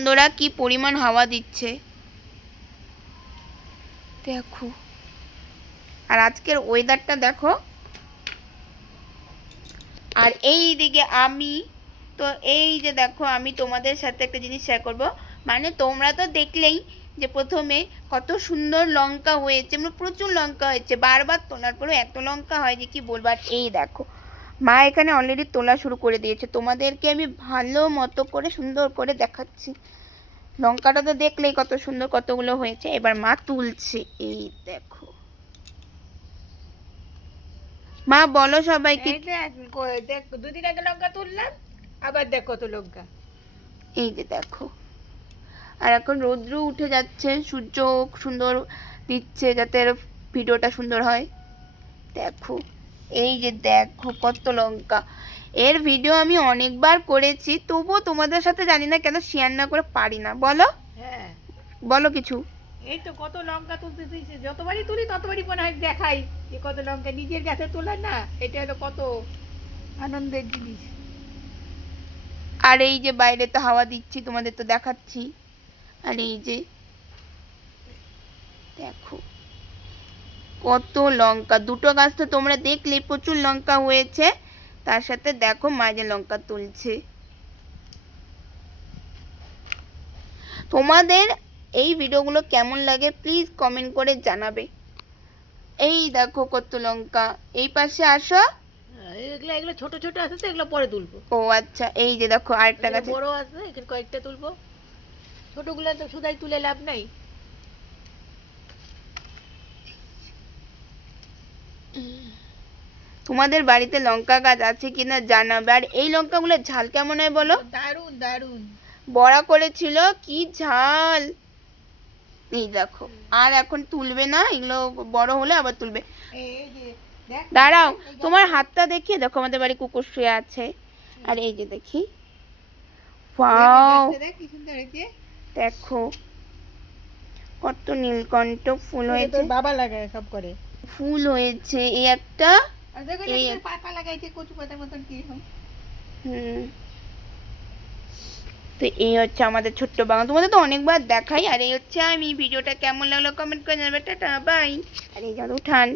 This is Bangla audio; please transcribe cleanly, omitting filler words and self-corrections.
বন্ধুরা কি পরিমাণ হাওয়া দিচ্ছে দেখো, আর আজকের ওয়েদারটা দেখো। আর এই দিকে আমি তো এই যে দেখো, আমি তোমাদের সাথে একটা জিনিস শেয়ার করব। মানে তোমরা তো দেখলেই যে প্রথমে কত সুন্দর লঙ্কা হয়েছে, মানে প্রচুর লঙ্কা হয়েছে, বারবার তোলার পরেও এত লঙ্কা হয় যে কি বলবো। আর এই দেখো, মা এখানে অলরেডি তোলা শুরু করে দিয়েছে। তোমাদেরকে আমি ভালো মতো করে সুন্দর করে দেখাচ্ছি। লঙ্কাটা তো দেখলেই কত সুন্দর কতগুলো হয়েছে। এবার মা তুলছে, এই দেখো। মা বলো সবাইকে। দুদিন আগে লঙ্কা তুললাম, আবার দেখ কত লঙ্কা। এই যে দেখো, আর এখন রৌদ্র উঠে যাচ্ছে, সূর্য সুন্দর দিচ্ছে যাতে ভিডিওটা সুন্দর হয়। দেখো, এই যে দেখো কত লঙ্কা। এর ভিডিও আমি অনেকবার করেছি, তবুও তোমাদের সাথে জানি না কেন শেয়ার না করে পারি না। বলো, হ্যাঁ বলো কিছু। এই তো কত লঙ্কা তুলতে দিয়েছে, যতবারই তুলি ততবারই মনে হয় দেখাই যে কত লঙ্কা। নিজের গাছে তোলা না, এটা হলো কত আনন্দের জিনিস। আর এই যে বাইরে তো হাওয়া দিচ্ছি, তোমাদের তো দেখাচ্ছি। আর এই যে দেখো কত লঙ্কা। দুটো গাছ তো তোমরা দেখলে প্রচুর লঙ্কা হয়েছে, তার সাথে দেখো মা যে লঙ্কা তুলছে। তোমাদের এই ভিডিওগুলো কেমন লাগে প্লিজ কমেন্ট করে জানাবে। এই দেখো কত লঙ্কা। এই পাশে আসো। এগুলো এগুলো ছোট ছোট আছে তো, এগুলো পরে তুলবো। ও আচ্ছা, এই যে দেখো আরেকটা গাছে বড় আছে, এখানে কয়েকটা তুলবো। ছোটগুলো তো শুধাই তুলে লাভ নাই। তোমাদের বাড়িতে লঙ্কা গাছ আছে কিনা জানাবে। আর এই লঙ্কাগুলোর ঝাল কেমন হয় বলো। দারুন দারুন বড়া করেছিল, কি ঝাল। এই দেখো, আর এখন তুলবে না, এগুলো বড় হলে আবার তুলবে। দাঁড়াও, তোমার হাতটা দেখিয়ে দেখো। আমাদের বাড়ি কুকুর শুয়ে আছে। আর এই যে দেখি, ওয়াও, দেখো কত নীলকণ্ঠ ফুল হয়েছে। বাবা লাগায় সব করে ফুল হয়েছে এই একটা, এই পাতা লাগাইছে কচু পাতার মতন কি। তো এই হচ্ছে আমাদের ছোট্ট বাগান। তোমাদের তো অনেকবার দেখাই। আর এই হচ্ছে আমি। ভিডিওটা কেমন লাগলো কমেন্ট করে জানাবে। Tata bye. আর এই যা উঠান।